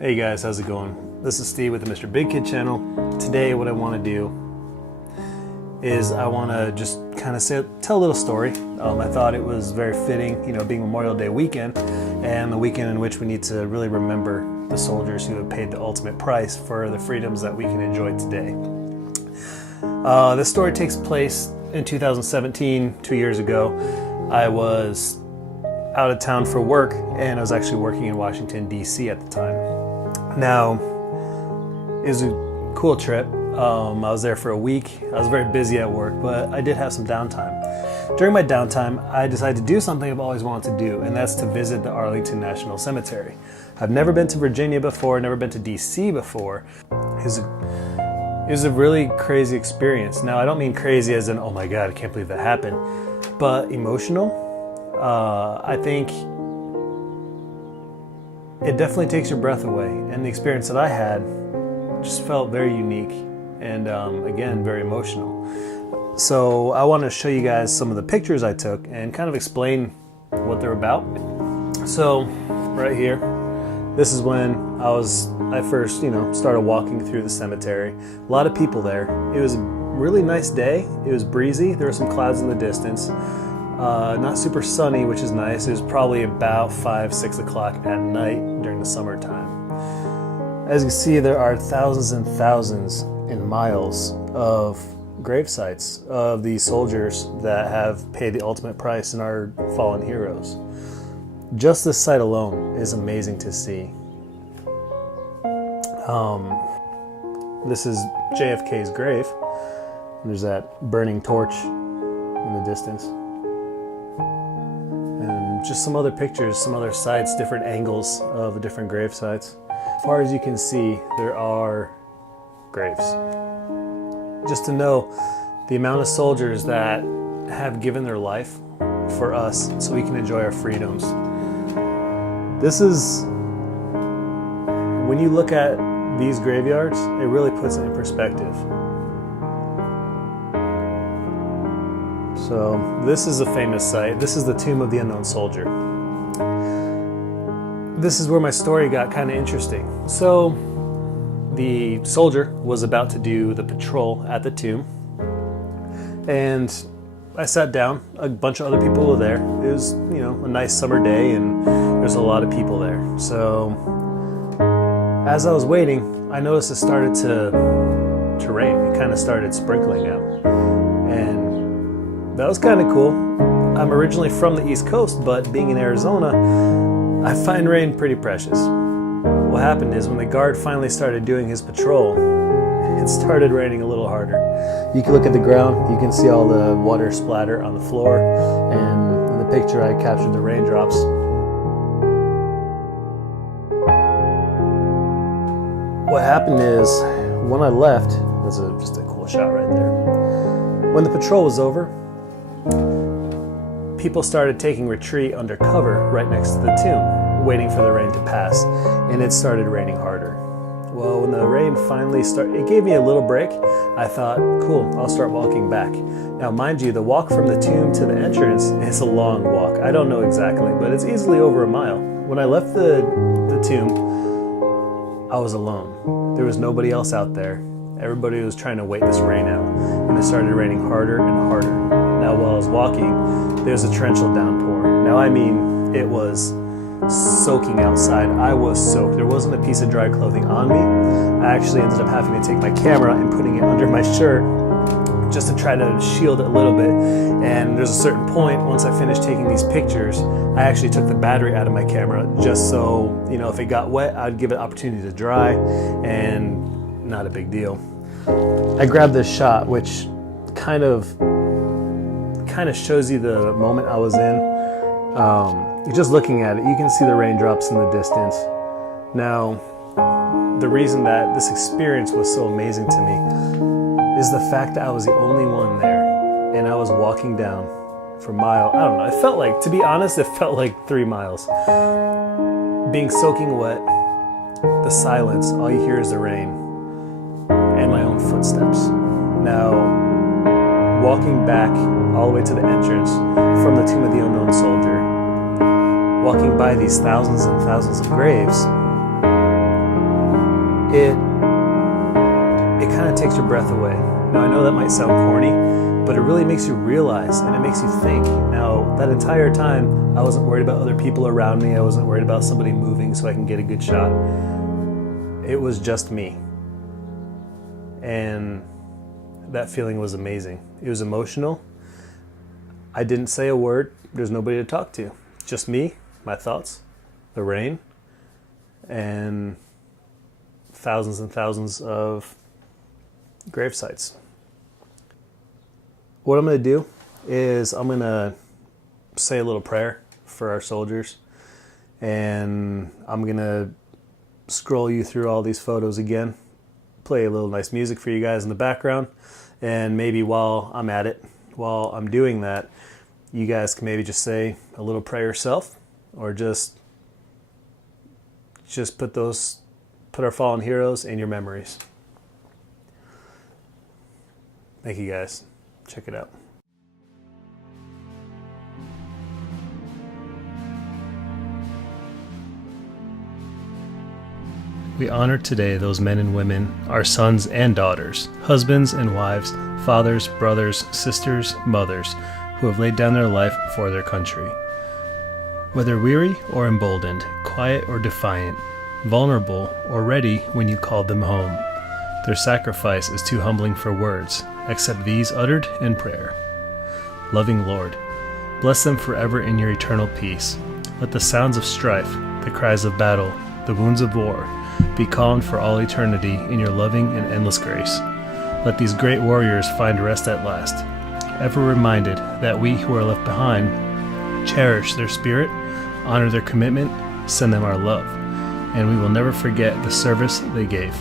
Hey guys, how's it going? This is Steve with the Mr. Big Kid channel. Today what I want to do is I want to just kind of tell a little story. I thought it was very fitting, being Memorial Day weekend and the weekend in which we need to really remember the soldiers who have paid the ultimate price for the freedoms that we can enjoy today. This story takes place in 2017, 2 years ago. I was out of town for work and I was actually working in Washington, D.C. at the time. Now, it was a cool trip. I was there for a week. I was very busy at work, but I did have some downtime. During my downtime, I decided to do something I've always wanted to do, and that's to visit the Arlington National Cemetery. I've never been to Virginia before, never been to D.C. before. It was a really crazy experience. Now, I don't mean crazy as in, oh my God, I can't believe that happened, but emotional. I think it definitely takes your breath away, and the experience that I had just felt very unique and again, very emotional. So I want to show you guys some of the pictures I took and kind of explain what they're about. So right here, this is when I first, started walking through the cemetery. A lot of people there. It was a really nice day. It was breezy. There were some clouds in the distance. Not super sunny, which is nice. It was probably about 5-6 o'clock at night during the summertime. As you can see, there are thousands and thousands and miles of grave sites of these soldiers that have paid the ultimate price and are fallen heroes. Just this site alone is amazing to see. This is JFK's grave. There's that burning torch in the distance. And just some other pictures, some other sites, different angles of the different grave sites. As far as you can see, there are graves. Just to know the amount of soldiers that have given their life for us so we can enjoy our freedoms. This is, when you look at these graveyards, it really puts it in perspective. So this is a famous site. This is the Tomb of the Unknown Soldier. This is where my story got kind of interesting. So the soldier was about to do the patrol at the tomb, and I sat down. A bunch of other people were there. It was, a nice summer day, and there's a lot of people there. So as I was waiting, I noticed it started to rain. It kind of started sprinkling out, and that was kind of cool. I'm originally from the East Coast, but being in Arizona, I find rain pretty precious. What happened is when the guard finally started doing his patrol, it started raining a little harder. You can look at the ground, you can see all the water splatter on the floor, and in the picture I captured the raindrops. What happened is, when I left, there's just a cool shot right there. When the patrol was over, people started taking retreat under cover right next to the tomb, waiting for the rain to pass, and it started raining harder. Well, when the rain finally started, it gave me a little break. I thought, cool, I'll start walking back. Now, mind you, the walk from the tomb to the entrance is a long walk. I don't know exactly, but it's easily over a mile. When I left the tomb, I was alone. There was nobody else out there. Everybody was trying to wait this rain out, and it started raining harder and harder. Now, while I was walking, there's a torrential downpour. Now, I mean, it was soaking outside. I was soaked. There wasn't a piece of dry clothing on me. I actually ended up having to take my camera and putting it under my shirt just to try to shield it a little bit. And there's a certain point, once I finished taking these pictures, I actually took the battery out of my camera just so, if it got wet, I'd give it opportunity to dry, and not a big deal. I grabbed this shot, which kind of shows you the moment I was in. Just looking at it, you can see the raindrops in the distance. Now, the reason that this experience was so amazing to me is the fact that I was the only one there, and I was walking down for a mile. I don't know, it felt like, to be honest, it felt like 3 miles. Being soaking wet, the silence, all you hear is the rain, and my own footsteps. Now, walking back all the way to the entrance from the Tomb of the Unknown Soldier, walking by these thousands and thousands of graves, it kind of takes your breath away. Now, I know that might sound corny, but it really makes you realize, and it makes you think. Now, that entire time, I wasn't worried about other people around me. I wasn't worried about somebody moving so I can get a good shot. It was just me. And that feeling was amazing. It was emotional. I didn't say a word. There's nobody to talk to. Just me, my thoughts, the rain, and thousands and thousands of grave sites. What I'm going to do is I'm going to say a little prayer for our soldiers, and I'm going to scroll you through all these photos again, play a little nice music for you guys in the background, and maybe while I'm at it, while I'm doing that, you guys can maybe just say a little prayer yourself, or just put our fallen heroes in your memories. Thank you guys. Check it out. We honor today those men and women, our sons and daughters, husbands and wives, fathers, brothers, sisters, mothers, who have laid down their life for their country. Whether weary or emboldened, quiet or defiant, vulnerable or ready when you called them home, their sacrifice is too humbling for words, except these uttered in prayer. Loving Lord, bless them forever in your eternal peace. Let the sounds of strife, the cries of battle, the wounds of war, be calmed for all eternity in your loving and endless grace. Let these great warriors find rest at last, ever reminded that we who are left behind cherish their spirit, honor their commitment, send them our love, and we will never forget the service they gave.